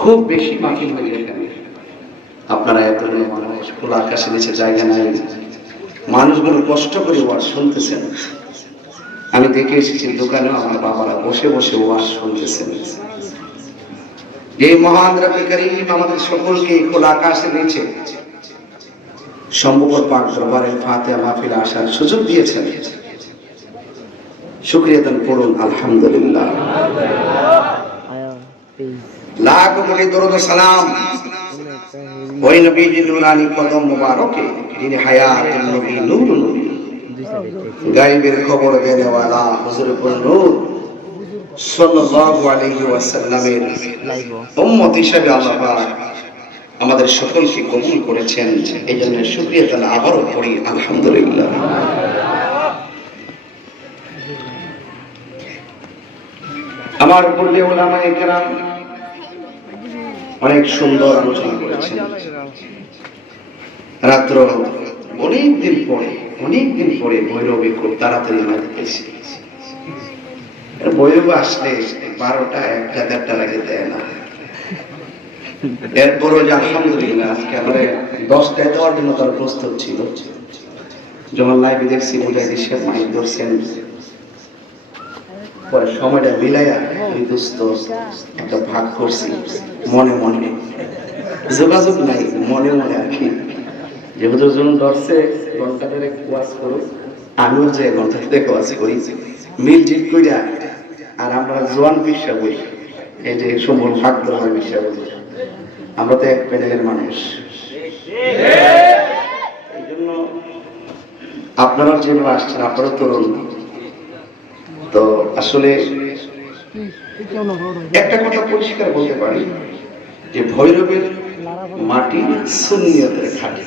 খুব বেশি মাফিল হয়ে এখানে আপনারা এত মানুষ খোলা আকাশে নিচে জায়গা নাই। মানুষগুলো কষ্ট করে ওয়াজ শুনতেছেন। আমি দেখে এসেছি দোকানে আমার বাবারা বসে বসে ওয়াজ শুনতেছেন। এই মহান রবি আমাদের সকলকে খোলা আকাশে নিচে সম্ভবত পাক দরবারে ফাতেহা মাহফিলে আসার সুযোগ দিয়েছেন। শুক্রিয়া দান করুন, আলহামদুলিল্লাহ। লাখ কোটি দরুদ সালাম। ওই নবীজি নুরানি কদম মুবারকে যিনি হায়াতুন নবী নূরুন গায়বের খবর নূর সাল্লাল্লাহু আলাইহি ওয়াসাল্লামের উম্মত হিসেবে আল্লাহ পাক আমাদের সকলকে কবুল করেছেন। এই জন্য শুক্রিয়া তাহলে আবারও পড়ি, আলহামদুলিল্লাহ। আমার পূর্বে ওলামায়ে কেরাম অনেক সুন্দর আলোচনা করেছেন। রাত্র অনেক দিন পরে, অনেক দিন পরে ভৈরবী খুব তাড়াতাড়ি আমাদের পেয়েছি ভৈরব আসলে বারোটা, একটা, দেড়টা লাগে দেয় না। এরপরও যে আলহামদুলিল্লাহ, আজকে আমরা দশটায় দেওয়ার জন্য তার প্রস্তুত ছিল। যখন লাইভে দেখছি মুজাহিদ শেখ মাহিদ ধরছেন। পরে সময়টা মিলাইয়া ওই দোস্ত একটা ভাগ করছি, মনে মনে। যোগাযোগ নাই, মনে মনে আর কি। যে হুজুর যখন ধরছে ঘণ্টা ধরে ওয়াজ করো আমিও যে ঘণ্টা ধরে ওয়াজ করি। মিল ঠিক কইরা, আর আমরা জোয়ান বিশ্বা বই এই যে সম্বল ফাঁক ধরে বিশ্বা বই আমরা তো এক প্যানেলের মানুষ। এই জন্য আপনারা যেভাবে আসছেন, আপনারা তরুণ। তো আসলে একটা কথা পরিষ্কার বলতে পারি যে ভৈরবের মাটি সুন্নিয়তের খাটি।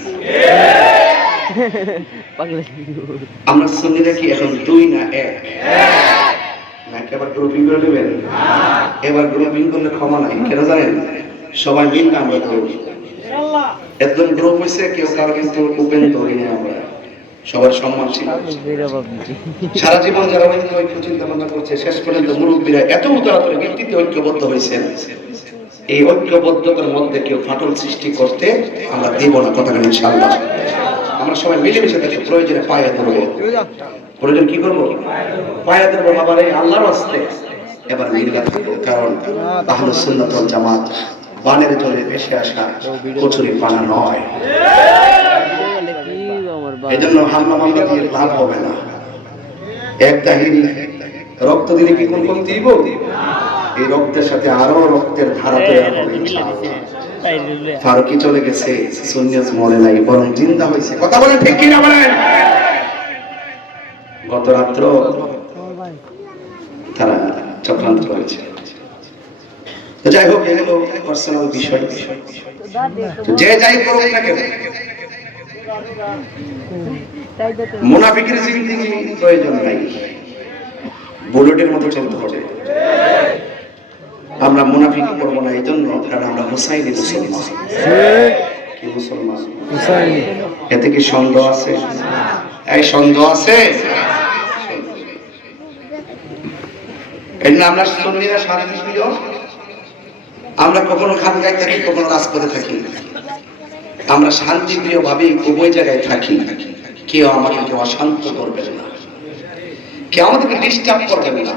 আমরা সুন্নিরা কি এখন দুই না এক? নাকি আবার গ্রুপিং করে নেবেন? এবার গ্রুপিং করলে ক্ষমা নাই, কেন জানেন? সবাই মিল আমরা ধরুন একজন গ্রুপ হয়েছে কেউ কারও কিন্তু ওপেন ধরি না আমরা। সবার সম্মান ছিল। সারা জীবন যারা ঐক্য ঐক্য চিন্তা ভাবনা করছে শেষ পর্যন্ত মুরব্বীরা এত উত্তরাতরে ভিত্তিতে ঐক্যবদ্ধ হয়েছেন এই ঐক্যবদ্ধতার মধ্যে কেউ ফাটল সৃষ্টি করতে আমরা দিব না কথা ইনশাআল্লাহ। আমরা সবাই মিলেমিশে থাকি প্রয়োজনে পায়ে ধরবো। প্রয়োজন কি করব? পায়ে ধরবো আবার এই আল্লাহর আসতে এবার মিলগা থাকব কারণ তাহলে সুন্নত ওয়াল জামাত বানের জলে ভেসে আসা কচুরি পানা নয়। এই জন্য হামলা মামলা দিয়ে লাভ হবে না। এক তাহিনী রক্ত দিলে কি কোন কমতি দিব এই রক্তের সাথে আরও রক্তের ধারা তৈরি হবে ফারুকি চলে গেছে সুন্নিয়ত মরে নাই বরং জিন্দা হয়েছে। কথা বলেন ঠিক কিনা বলেন? গত রাত্র তারা চক্রান্ত করেছে। যাই হোক এগুলো পার্সোনাল বিষয়। যে যাই করুক না কেন মুনাফিকের জিন্দিগি প্রয়োজন নাই। বুলেটের মতো চলতে হবে। আমরা মুনাফিকি করব না এই জন্য কারণ আমরা হুসাইনি মুসলমান কি মুসলমান? এতে কি সন্দেহ আছে? এই সন্দেহ আছে? আমরা প্রিয় আমরা কখনো খানগায় থাকি কখনো রাজপথে থাকি। আমরা শান্তি প্রিয় ভাবে উভয় জায়গায় থাকি। কেউ আমাকে কেউ অশান্ত করবেন না। কেউ আমাদেরকে ডিস্টার্ব করবেন না।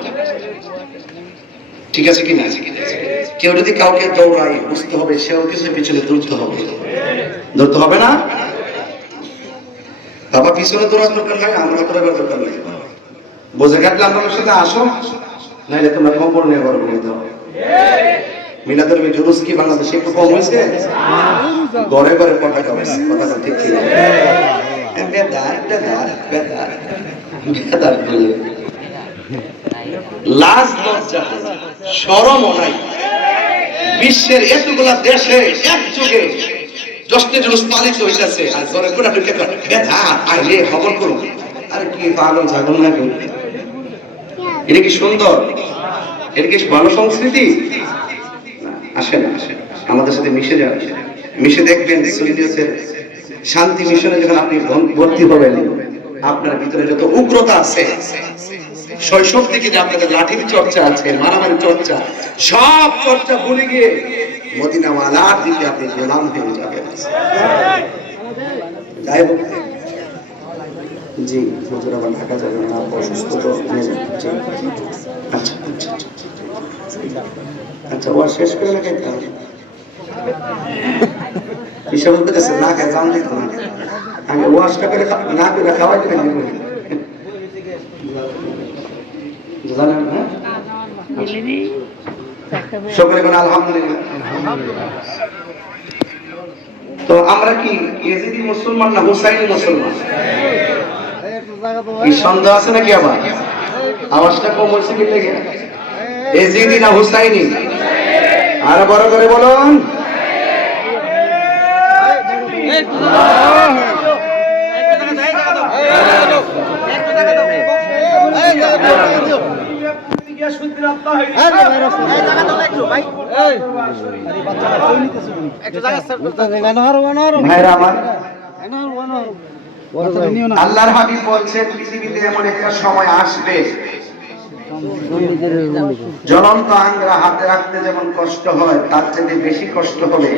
ঠিক আছে কি না কেউ যদি কাউকে দৌড়ায়, বুঝতে হবে, সেও কিছু পিছনে দৌড়তে হবে। দৌড়তে হবে না? বাবা, পিছনে দৌড়ার দরকার নাই, আমরা দৌড়াবার দরকার নাই। বোঝে কাটলে আমাদের সাথে আসো নাইলে তোমরা খবর নিয়ে করো নিয়ে দাও মিলাদের জুলুস কি বাংলাদেশে একটু কম হয়েছে? ঘরে ঘরে পতাকা হয়েছে পতাকা ঠিক নাই। বিশ্বের এতগুলা দেশে একযোগে জশ্নে জুলুস পালিত হইতাছে, আর ঢুকে খবর করো। আরে কি পাগল, ছাগল এটা কি সুন্দর? এটা কি ভালো সংস্কৃতি আসেন আমাদের সাথে মিশে যান। মিশে দেখবেন শান্তি মিশনে যখন আপনি ভর্তি হবেন, আপনার ভিতরে যত উগ্রতা আছে, শৈশব থেকে যে আপনাদের লাঠির চর্চা আছে, মারামারি চর্চা, সব চর্চা ভুলে গিয়ে মদিনাওয়ালার দিকে আপনি গোলাম হয়ে যাবেন। যাই হোক। জি, হুজুর আবার ঢাকা যাবেন না, অসুস্থ তো নিয়ে আচ্ছা আচ্ছা। আচ্ছা। আচ্ছা ও শেষ করে না খাইতে হবে? না না ওয়াশটা করে না করে খাওয়াই তো আমরা কি এজিদি মুসলমান না হুসাইনি মুসলমান? কি সন্দেহ আছে নাকি আবার? আওয়াজটা কম হয়েছে কি লেগে। এজিদি না হুসাইনি? আর বড় করে বলুন। ভাইরা আমার। আল্লাহর হাবিব বলছেন পৃথিবীতে এমন একটা সময় আসবে জ্বলন্ত আঙ্গরা হাতে রাখতে যেমন কষ্ট হয় তার চেয়ে বেশি কষ্ট হবে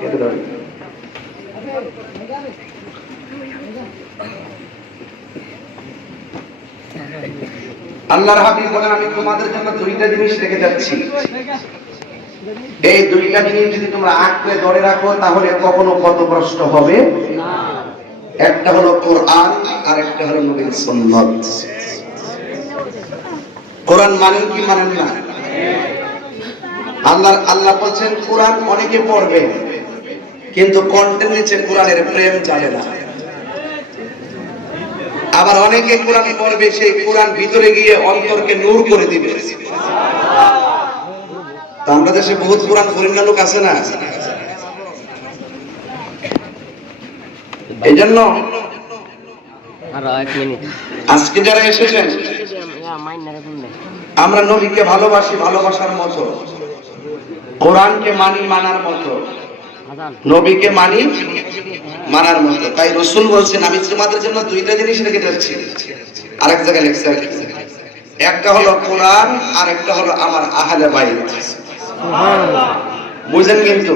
কেটে ধরে। আল্লাহর হাবিব বলেন, আমি তোমাদের জন্য দুইটা জিনিস রেখে যাচ্ছি। এই দুইটা জিনিস যদি তোমরা আঁকড়ে ধরে রাখো, তাহলে কখনো পথভ্রষ্ট হবে একটা হলো কোরআন, আর একটা হলো নবীর সুন্নত। কোরআন মানেন কি মানেন না? আল্লাহ আল্লাহ বলছেন, কোরআন অনেকে পড়বে, কিন্তু কন্টেন্ট নিচে কোরআনের প্রেম জানে না। আবার অনেকে কোরআন পড়বে সেই কোরআন ভিতরে গিয়ে অন্তরকে নূর করে দিবে। আমরা দেশে বহুত কোরআন ফরিঙ্গা লোক আছে না? এই জন্য আজকে যারা এসেছেন, আমরা নবীকে ভালোবাসি, ভালোবাসার মতো। কোরআনকে মানি মানার মতো। নবীকে মানি মানার মতো। তাই রসুল বলছেন আমি তোমাদের জন্য দুইটা জিনিস রেখে যাচ্ছি। আরেক জায়গায় লিখছে একটা হলো কোরআন আর একটা হলো আমার আহলে বাইত। বুঝেন কিন্তু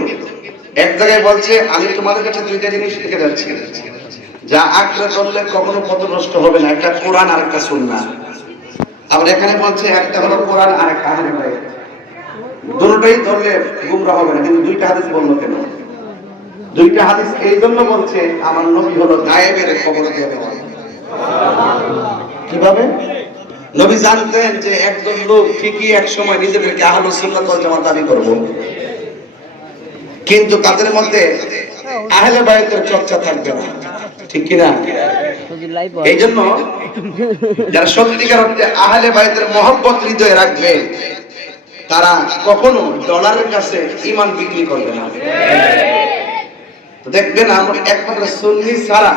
এক জায়গায় বলছে আমি তোমাদের কাছে দুইটা জিনিস রেখে যাচ্ছি। যা আঁকড়ে ধরলে কখনো পথভ্রষ্ট হবে না। একটা কোরআন আর একটা সুন্নাহ। আবার এখানে বলছে একটা হলো কোরআন আর একটা আহলে বাইত। দুটোই ধরলে গুমরা হবে না কিন্তু দুইটা হাদিস বলল কেন? দুইটা হাদিস এই জন্য বলছে, আমার নবী হলো গায়েবের খবর দিয়ে কীভাবে? নবী জানতেন যে একজন লোক ঠিকই এক সময় নিজেদেরকে আহলো সুন্নাত ওয়াল জামাত দাবি করব। কিন্তু তাদের মধ্যে আহলে বায়তের চর্চা থাকবে না। ঠিক কি না? এই জন্য যারা সত্যিকার অর্থে আহলে বাইতের মহব্বত হৃদয়ে রাখবে, তারা কখনো ডলারের কাছে ইমান বিক্রি করবে না। দেখবেন আমরা একমাত্র সুন্নি ছাড়া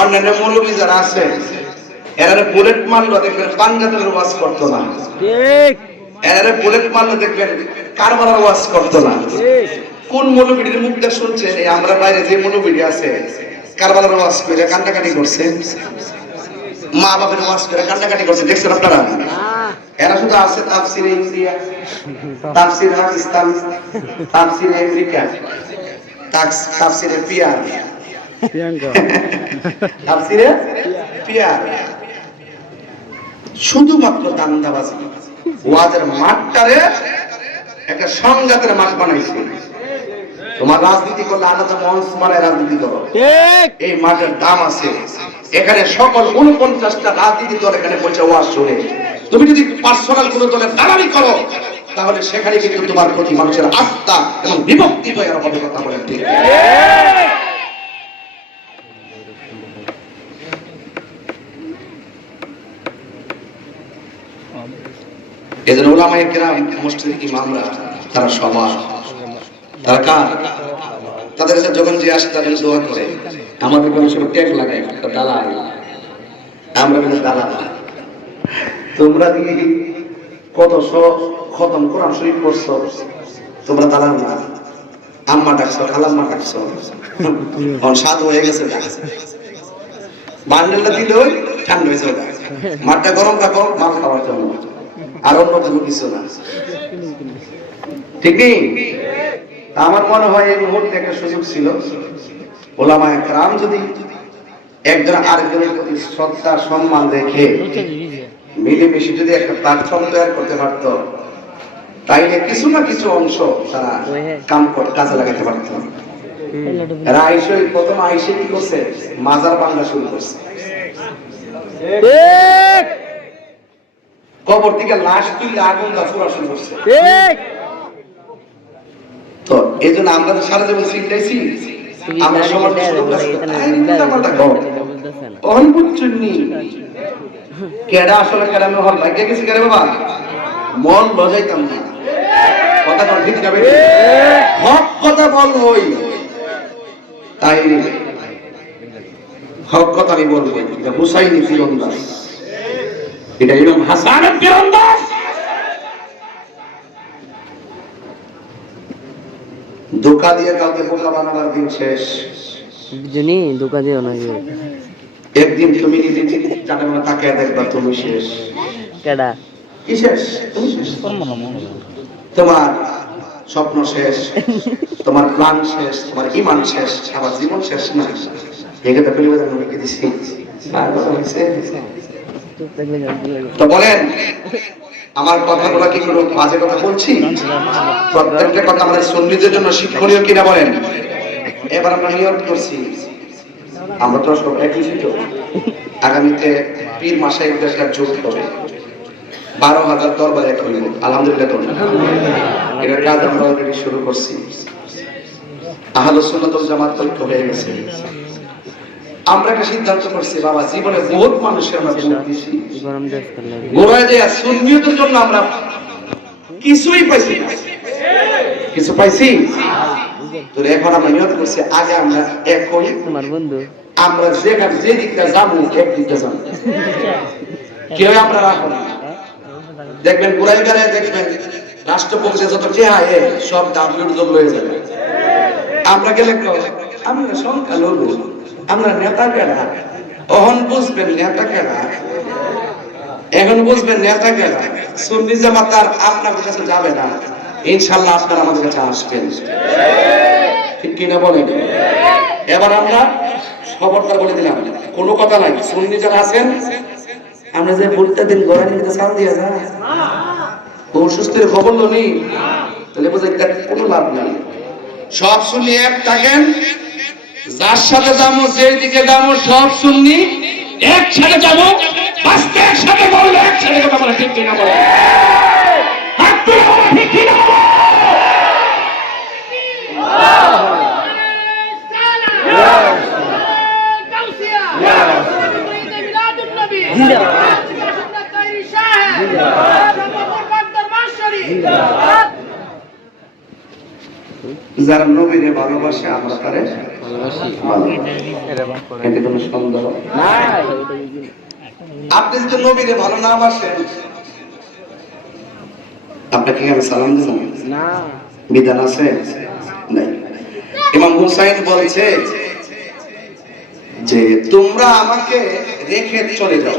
অন্যান্য মৌলবী যারা আছে এরা বুলেট মারলো দেখবেন পাঞ্জাবের ওয়াজ করতো না। ঠিক। এরা বুলেট মারলো দেখবেন কারবালার ওয়াজ করতো না। কোন মৌলবীর মুখটা শুনছেন এই আমরা বাইরে যে মৌলবীটি আছে কারবালার ওয়াজ করে কান্নাকাটি করছে। মা বাবার ওয়াজ করে কান্নাকাটি করছে দেখছেন আপনারা? এরা শুধু আছে তাফসিরে ইন্ডিয়া তাফসির পাকিস্তান তাফসিরে আমেরিকা। পিয়ার। পিয়ার। শুধুমাত্র ওয়াজের মাঠটারে একটা সংঘাতের মাঠ বানাইছে। তোমার রাজনীতি করলে আলাদা মঞ্চ রাজনীতি করো। এই মাঠের দাম আছে। এখানে সকল উনপঞ্চাশটা রাজনীতি দল এখানে বসে ওয়াজ শুনে। তুমি যদি পার্সোনাল কোন দলের দালালি করো তাহলে সেখানে কিন্তু তোমার প্রতি মানুষের আস্থা এবং বিভক্তি তৈরি হবে কথা বলেন ঠিক। এদের ওলামায়ে ইমামরা, তারা সবার। তাদের কাছে যখন যে আসে তাদের দোয়া করে। আমাদের সব ট্যাগ লাগায় দালাল। আমরা কিন্তু দালাল। তোমরা দিয়ে কত শ- খতম কোরআন শরীফ পড়ছো তোমরা দালাল না। আম্মা ডাকছো খালাম্মা ডাকছো। এখন সাত হয়ে গেছে বান্ডেলটা দিলে ওই ঠান্ডা হয়েছে ওটা মাঠটা গরম রাখো মাল খাওয়ার জন্য। আর অন্য কোনো কিছু না। ঠিক নেই আমার মনে হয় এই মুহূর্তে একটা সুযোগ ছিল। ওলামা একরাম যদি একজন আরেকজনের প্রতি শ্রদ্ধা সম্মান রেখে মিলেমিশে যদি একটা প্ল্যাটফর্ম তৈরি করতে পারত তাইলে কিছু না কিছু অংশ তারা কাম কর- কাজে লাগাতে পারত। এরা আইসে প্রথম আইসে কি করছে? মাজার বাংলা শুরু করছে। কবর থেকে লাশ তুললে আগুন শুরু করছে। তো এই জন্য আমরা তো সারা জীবন চিন্তাইছি আমরা সমাজ কেডা আসলে কেডা আমি হল ভাগ্যে গেছি কেডা বাবা? মন লজাইতাম না। কথা তো ঠিক যাবে? হক কথা বল তাই হক কথা আমি বলব। এটা হুসাইনি তীরন্দাজ এটা ইমাম হাসানের তীরন্দাজ ধোকা দিয়ে কাউকে বোকা বানাবার দিন শেষ। জনি দোকান দিও না একদিন তুমি নিজে জানে না তাকে দেখবা তুমি শেষ। কেডা? কি শেষ? তুমি শেষ। তোমার স্বপ্ন শেষ, তোমার প্ল্যান শেষ, তোমার ইমান শেষ আমার জীবন শেষ না। একে তো দিছি? তো বলেন, আমার কি কোনো বাজে কথা বলছি? প্রত্যেকটা কথা আমাদের সন্ন্যদের জন্য শিক্ষণীয় কিনা বলেন? এবার আমরা নিয়োগ করছি। আমরা তো সব একই আগামীতে পীর একটা যোগ হবে। বারো হাজার দরবার এক হইব আলহামদুলিল্লাহ তো। এটার কাজ আমরা অলরেডি শুরু করছি। আহলে সুন্নাত জামাত ঐক্য হয়ে গেছে। আমরা একটা সিদ্ধান্ত করছি বাবা জীবনে বহুত মানুষের আমরা ভোট দিছি গোড়ায় যে সুন্নিয়তের জন্য আমরা কিছুই পাইছি কিছু পাইছি? তো এখন আমরা নিয়ত করছি আগে আমরা এক হই। আমরা যেখানে যে দিকটা যাব এক দিকটা যাব। কেউ আমরা রাখব না। দেখবেন গোড়াই গাড়ায় দেখবেন রাষ্ট্রপক্ষে যত চেহারে সব ডাব্লিউর জন্য হয়ে যাবে। আমরা গেলে আমরা সংখ্যা লঘু আমরা নেতা কেনা? অহন বুঝবেন, নেতা কেনা? এখন বুঝবেন, নেতা কেনা? সুন্নি জামাত আর আপনার কাছে যাবে না। ইনশাল্লাহ আপনারা আমাদের কাছে আসবেন। ঠিক কিনা বলেন? এবার আমরা খবরদার বলে দিলাম। কোনো কথা নাই। সুন্নি যারা আছেন আমরা যে বলতে দিন, গড়া নিতে সাল দিয়ে যা। ও সুস্থের খবর লো নি তাহলে বোঝা যায় কোনো লাভ নাই। সব শুনি এক, থাকেন? যার সাথে যাব, যেই দিকে যাব, সব শুননি একসাথে যাব, বাঁচতে একসাথে বলব, একসাথে কথা বলে, ঠিক কিনা বলে? ঠিক কিনা যারা নবীরে ভালোবাসে আমরা তারে এতে কোনো সন্দেহ? আপনি যদি নবীরে ভালো না বাসেন আপনাকে আমি সালাম দেব? না। বিধান আছে? নাই। ইমাম হুসাইন বলছে যে তোমরা আমাকে রেখে চলে যাও।